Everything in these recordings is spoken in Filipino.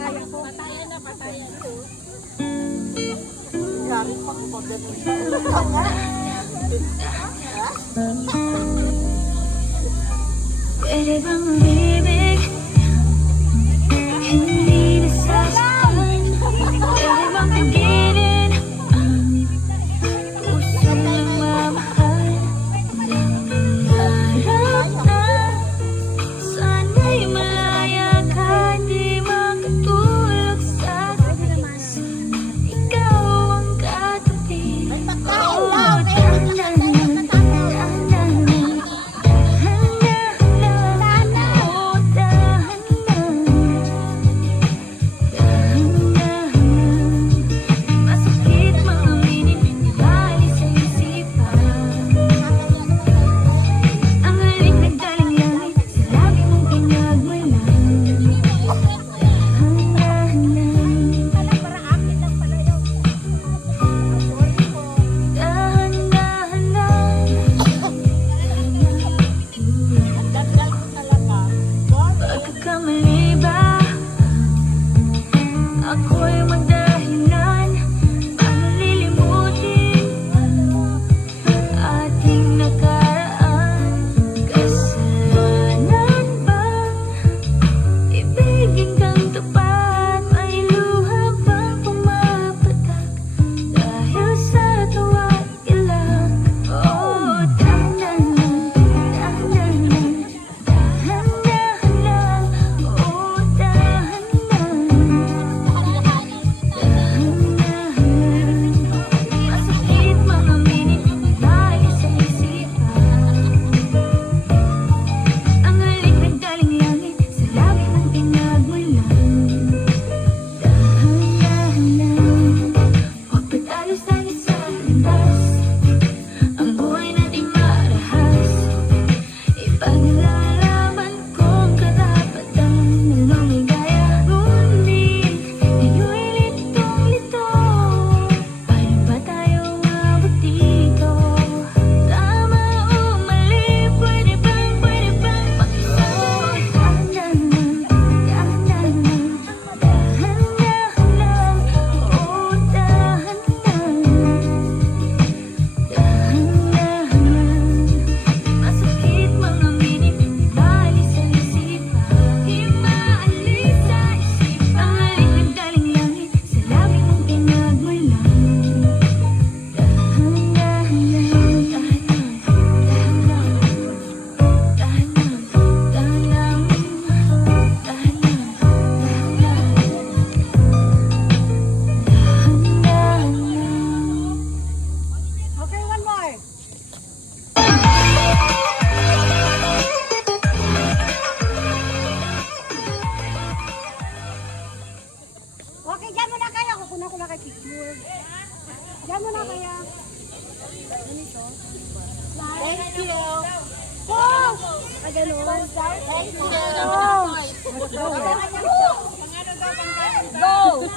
kaya ko. Patayan na, patayan. Yari pa ko ganun. Pwede bang umibig? Hindi nasasaktan. Pwede bang pigilin ang puso ng mamahal? Pangarap na sana'y malaya ka, di makatulog sa gabi. Ikaw ang katabi. Oh, pagkakamali ba? Ako'y magdahilan para lilimutin ating nakaraan. Kasalanan bang ibigin kang tapat? May luha bang pumapatak dahil sa tuwa't ilang? Oh, dahan-dahan lang, dahan-dahan lang, oh, dahan-dahan, dahan-dahan. Masakit mga minit tayo sa isipan. Ang halik nagdaling langit sa labi ng pinagmulan. Dahan-dahan lang, huwag patalos tayo sa landas. Ang buhay natin marahas. Ipaglalaban kong karapatan na lumigaya. Ngunit ngayo'y litong-lito. Paano ba tayo umabot dito? Tama o mali? Pwede bang pakisabi? Dahan-dahan lang, dahan-dahan lang, dahan-dahan lang, oh, dahan-dahan, dahan-dahan lang. Masakit mga minit, bali sa isipan. Di maalis sa isipan. Ang halik nagdaling langit sa labi mong pinagmulan. Dahan-dahan lang, dahan-dahan, dahan-dahan, dahan-dahan, dahan-dahan lang. Okay, one more. Okay, dyan muna kayo. Kukunan ko na kay picture. Dyan muna kaya. Ganito. Thank you. Oh! Ah, ganun. Thank you. Go!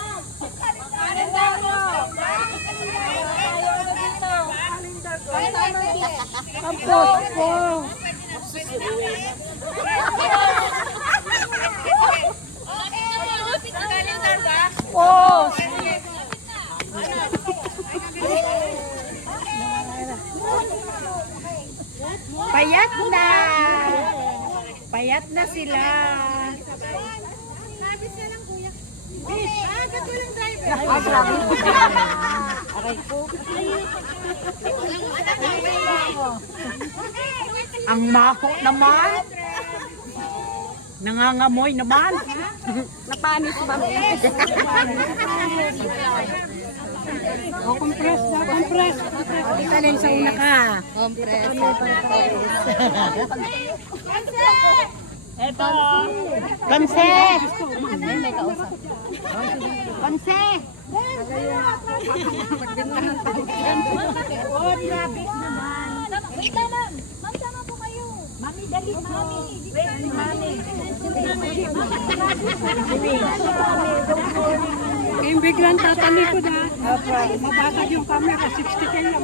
Kampos ko. Oh! Payat na. Payat na sila. Nabis na lang, kuya. Ah, ba't walang driver? Ah, grabe. Aray ko. Ang maho naman. Nangangamoy naman. Napanis ba? Oh, compress na, compress. Kita lang sa una ka. Compress. Ito. Konse. May kausap. Konse. Oh, grabe naman. Wait lang, ma'am. Ma'am, sama po kayo. Mami, dali, mami. Wait, mami. Kayong biglang tatalikod ha. Mabasag yung camera, 60k lang.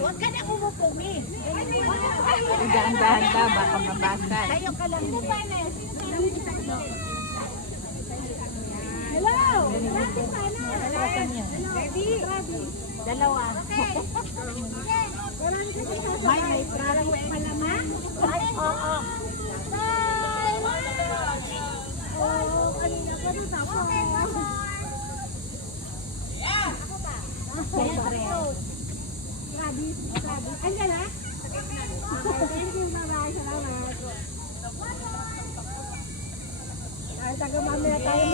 Huwag ka na kumupumi. Dahan-dahan ka, baka mabasag. Tayo ka lang. Hello! Ready sana. Ready? Ready. Dalawa. May practice pala ma? Ay, oo. Bye! Oh, kanina pa rin ako. Siyempre. Grabe. Andiyan na? Thank you, bye-bye. Salamat. Ay, taga mamaya tayo